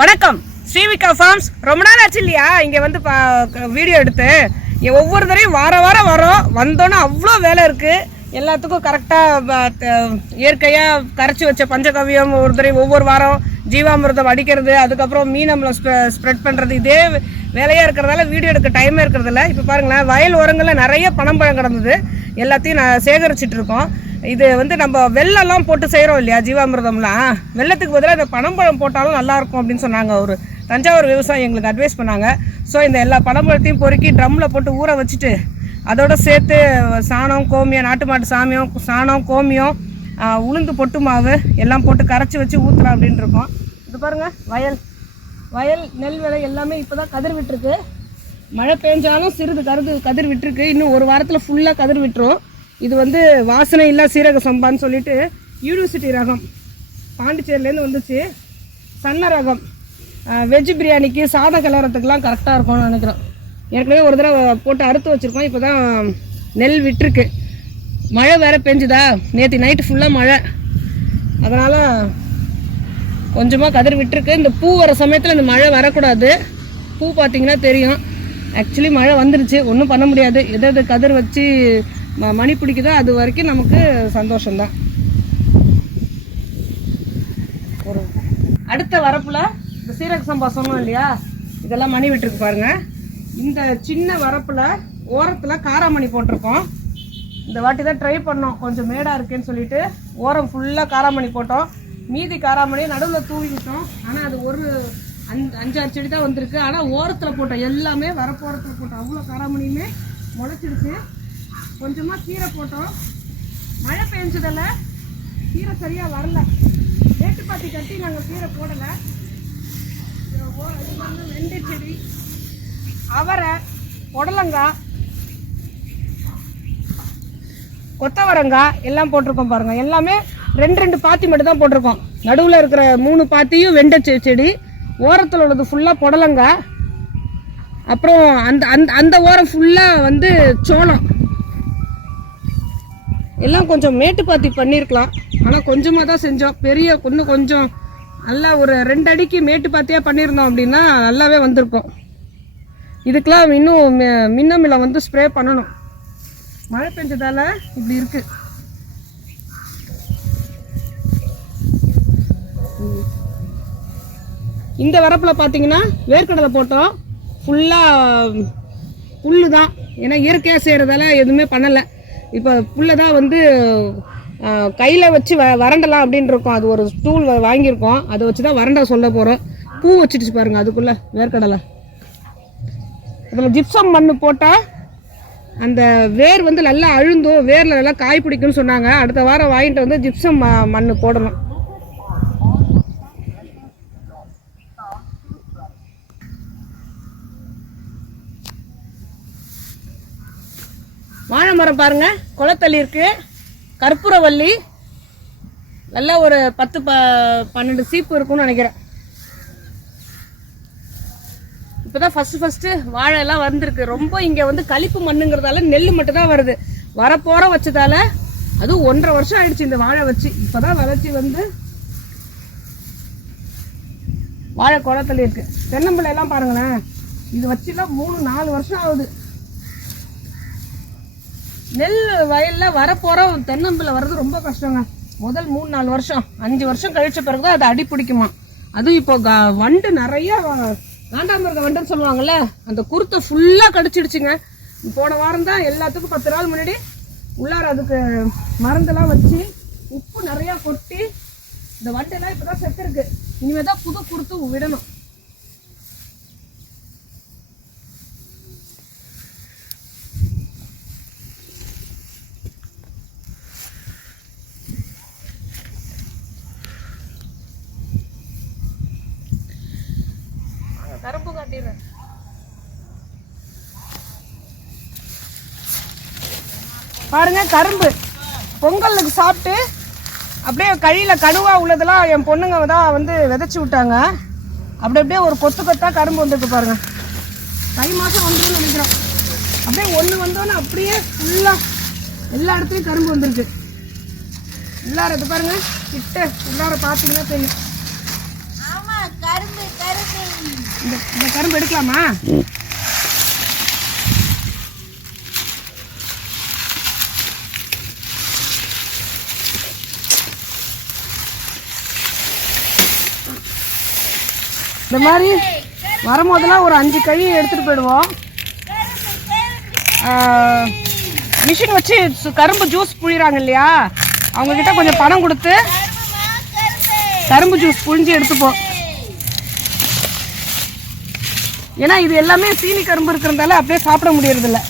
வணக்கம் ஸ்ரீவிகா ஃபார்ம்ஸ். ரொம்ப நாள் ஆச்சு இல்லையா இங்கே வந்து வீடியோ எடுத்து. ஒவ்வொரு தடையும் வாரம் வரோம். வந்தோன்னா அவ்வளோ வேலை இருக்குது. எல்லாத்துக்கும் கரெக்டாக இயற்கையாக கரைச்சி வச்ச பஞ்சகவ்யம் ஒரு தடவை ஒவ்வொரு வாரம் ஜீவாமிர்தம் அடிக்கிறது, அதுக்கப்புறம் மீனம்ல ஸ்ப்ரெட் பண்ணுறது, இதே வேலையாக இருக்கிறதால வீடியோ எடுக்க டைமே இருக்கிறதில்ல. இப்போ பாருங்களேன், வயல் ஓரங்களில் நிறைய பனம்பழம் கிடந்தது. எல்லாத்தையும் நான் சேகரிச்சிட்டு இருக்கோம். இது வந்து நம்ம வெள்ளெல்லாம் போட்டு செய்கிறோம் இல்லையா, ஜீவாமிர்தம்லாம். வெள்ளத்துக்கு பதிலாக இந்த பனம்பழம் போட்டாலும் நல்லாயிருக்கும் அப்படின்னு சொன்னாங்க. ஒரு தஞ்சாவூர் விவசாயி எங்களுக்கு அட்வைஸ் பண்ணாங்க. ஸோ இந்த எல்லா பனம்பழத்தையும் பொறுக்கி ட்ரம்மில் போட்டு ஊற வச்சுட்டு அதோடு சேர்த்து சாணம், கோமியம், நாட்டு மாட்டு சாணம், கோமியம், உளுந்து பொட்டு மாவு எல்லாம் போட்டு கரைச்சி வச்சு ஊற்றலாம் அப்படின்னு இருக்கோம். இது பாருங்கள், வயல் நெல் விலை எல்லாமே இப்போ தான் கதிர் விட்டுருக்கு. மழை பெஞ்சாலும் சிறிது கதிர் விட்டுருக்கு. இன்னும் ஒரு வாரத்தில் ஃபுல்லாக கதிர் விட்டுரும். இது வந்து வாசனை இல்லை சீரக சம்பான்னு சொல்லிட்டு யூனிவர்சிட்டி ரகம் பாண்டிச்சேரியிலேருந்து வந்துச்சு. சன்ன ரகம் வெஜ் பிரியாணிக்கு சாதம் கலரத்துக்கெலாம் கரெக்டாக இருக்கும்னு நினைக்கிறோம். ஏற்கனவே ஒரு தடவை போட்டு அறுத்து வச்சுருக்கோம். இப்போ தான் நெல் விட்டுருக்கு. மழை வேறு பெஞ்சுதா, நேற்று நைட்டு ஃபுல்லாக மழை, அதனால் கொஞ்சமாக கதிர் விட்டுருக்கு. இந்த பூ வர சமயத்தில் இந்த மழை வரக்கூடாது. பூ பார்த்திங்கன்னா தெரியும். ஆக்சுவலி மழை வந்துருச்சு, ஒன்றும் பண்ண முடியாது. எதாவது கதிர் வச்சு மணி பிடிக்குதோ அது வரைக்கும் நமக்கு சந்தோஷம்தான். ஒரு அடுத்த வரப்பில் இந்த சீரக சம்பா சொன்னோம் இல்லையா, இதெல்லாம் மணி விட்டுருக்கு பாருங்கள். இந்த சின்ன வரப்பில் ஓரத்தில் காராமணி போட்டிருக்கோம். இந்த வாட்டி தான் ட்ரை பண்ணோம், கொஞ்சம் மேடாக இருக்குன்னு சொல்லிட்டு ஓரம் ஃபுல்லாக காராமணி போட்டோம். மீதி காராமணி நடுவில் தூவிக்கிட்டோம். ஆனால் அது ஒரு 5-6 செடி தான் வந்திருக்கு. ஆனால் ஓரத்தில் போட்டோம், எல்லாமே வரப்போரத்தில் போட்டோம். அவ்வளோ காராமணியுமே முளைச்சிடுச்சு. கொஞ்சமாக கீரை போட்டோம். மழை பெஞ்சதில் கீரை சரியாக வரல. வேட்டுப்பாத்தி கட்டி நாங்கள் கீரை போடலை. வெண்டை செடி, அவரை, புடலங்காய், கொத்தவரங்காய் எல்லாம் போட்டிருக்கோம் பாருங்கள். எல்லாமே 2 பாத்தி மட்டும் தான் போட்டிருக்கோம். நடுவில் இருக்கிற 3 பாத்தியும் வெண்டை செடி, ஓரத்தில் உள்ளது ஃபுல்லாக புடலங்காய், அப்புறம் அந்த ஓரம் ஃபுல்லாக வந்து சோளம். எல்லாம் கொஞ்சம் மேட்டு பாத்தி பண்ணியிருக்கலாம், ஆனால் கொஞ்சமாக தான் செஞ்சோம். இன்னும் கொஞ்சம் நல்லா ஒரு 2 அடிக்கு மேட்டு பாத்தியாக பண்ணியிருந்தோம் அப்படின்னா நல்லாவே வந்திருக்கும். இதுக்கெல்லாம் இன்னும் மின்னமில வந்து ஸ்ப்ரே பண்ணணும். மழை பெஞ்சதால இப்படி இருக்கு. இந்த வரப்பில் பார்த்தீங்கன்னா வேர்க்கடலை போட்டோம். ஃபுல்லாக புல்லு தான், ஏன்னா இயற்கையாக செய்கிறதால எதுவுமே பண்ணலை. இப்போ புல்லை தான் வந்து கையில் வச்சு வறண்டலாம் அப்படின்னு இருக்கோம். அது ஒரு ஸ்டூல் வாங்கியிருக்கோம், அதை வச்சு தான் வறண்ட சொல்ல போகிறோம். பூ வச்சுட்டு பாருங்கள் அதுக்குள்ளே வேர்க்கடலை. அதில் ஜிப்சம் மண் போட்டால் அந்த வேர் வந்து நல்லா அழுந்தும், வேரில் நல்லா காய் பிடிக்கும்னு சொன்னாங்க. அடுத்த வாரம் வாங்கிட்டு வந்து ஜிப்சம் மண் போடணும். வாழை மரம் பாருங்க, குளத்தள்ளி இருக்கு. கற்பூரவள்ளி நல்லா ஒரு 10-12 சீப்பு இருக்கும்னு நினைக்கிறேன். இப்போதான் ஃபர்ஸ்ட் வாழை எல்லாம் வந்திருக்கு. ரொம்ப இங்கே வந்து களிப்பு மண்ணுங்கிறதால நெல் மட்டும் தான் வருது. வரப்போற வச்சதால அதுவும் 1.5 வருஷம் ஆயிடுச்சு இந்த வாழை வச்சு. இப்போதான் வளர்ச்சி வந்து வாழை குளத்தள்ளி இருக்கு. தென்னம்பிள்ளை எல்லாம் பாருங்களேன், இது வச்சுலாம் 3-4 வருஷம் ஆகுது. நெல் வயலில் வரப்போகிற தென்னம்பிள்ளை வர்றது ரொம்ப கஷ்டங்க. முதல் 3-4 வருஷம், 5 வருஷம் கழிச்ச பிறகுதான் அது அடி பிடிக்குமா. அதுவும் இப்போ வண்டு நிறைய காண்டாமிருக வண்டுன்னு சொல்லுவாங்கல்ல, அந்த குருத்தை ஃபுல்லாக கடிச்சிடுச்சுங்க. போன வாரம் தான் எல்லாத்துக்கும் 10 நாள் முன்னாடி உள்ளார அதுக்கு மருந்தெல்லாம் வச்சு உப்பு நிறையா கொட்டி இந்த வண்டெல்லாம் இப்போ தான் செத்துருக்கு. இனிமேல் தான் புது குருத்து விடணும். கரும்பு காட்டிடுறேன் பாருங்க. கரும்பு பொங்கலுக்கு சாப்பிட்டு அப்படியே கழியில் கடுவா உள்ளதெல்லாம் என் பொண்ணுங்க தான் வந்து விதைச்சி விட்டாங்க. அப்படியே ஒரு கொத்தா கரும்பு வந்துருக்கு பாருங்க. தை மாதம் வந்துடும் நினைக்கிறோம். அப்படியே ஒன்று வந்தோன்னே அப்படியே ஃபுல்லாக எல்லா இடத்துலையும் கரும்பு வந்துருக்கு. உள்ளார இது பாருங்க, கிட்ட உள்ளார பார்த்தீங்கன்னா தெரியும். ஆமா, கரும்பு இந்த கரும்பு எடுக்கலாமா? இந்த மாதிரி வரும்போதெல்லாம் ஒரு 5 கழி எடுத்துகிட்டு போயிடுவோம். மிஷின் வச்சு கரும்பு ஜூஸ் புழிகிறாங்க இல்லையா, அவங்கக்கிட்ட கொஞ்சம் பணம் கொடுத்து கரும்பு ஜூஸ் புழிஞ்சு எடுத்துப்போம். ஏன்னா இது எல்லாமே சீனி கரும்பு இருக்கிறதால அப்படியே சாப்பிட முடியறதில்ல.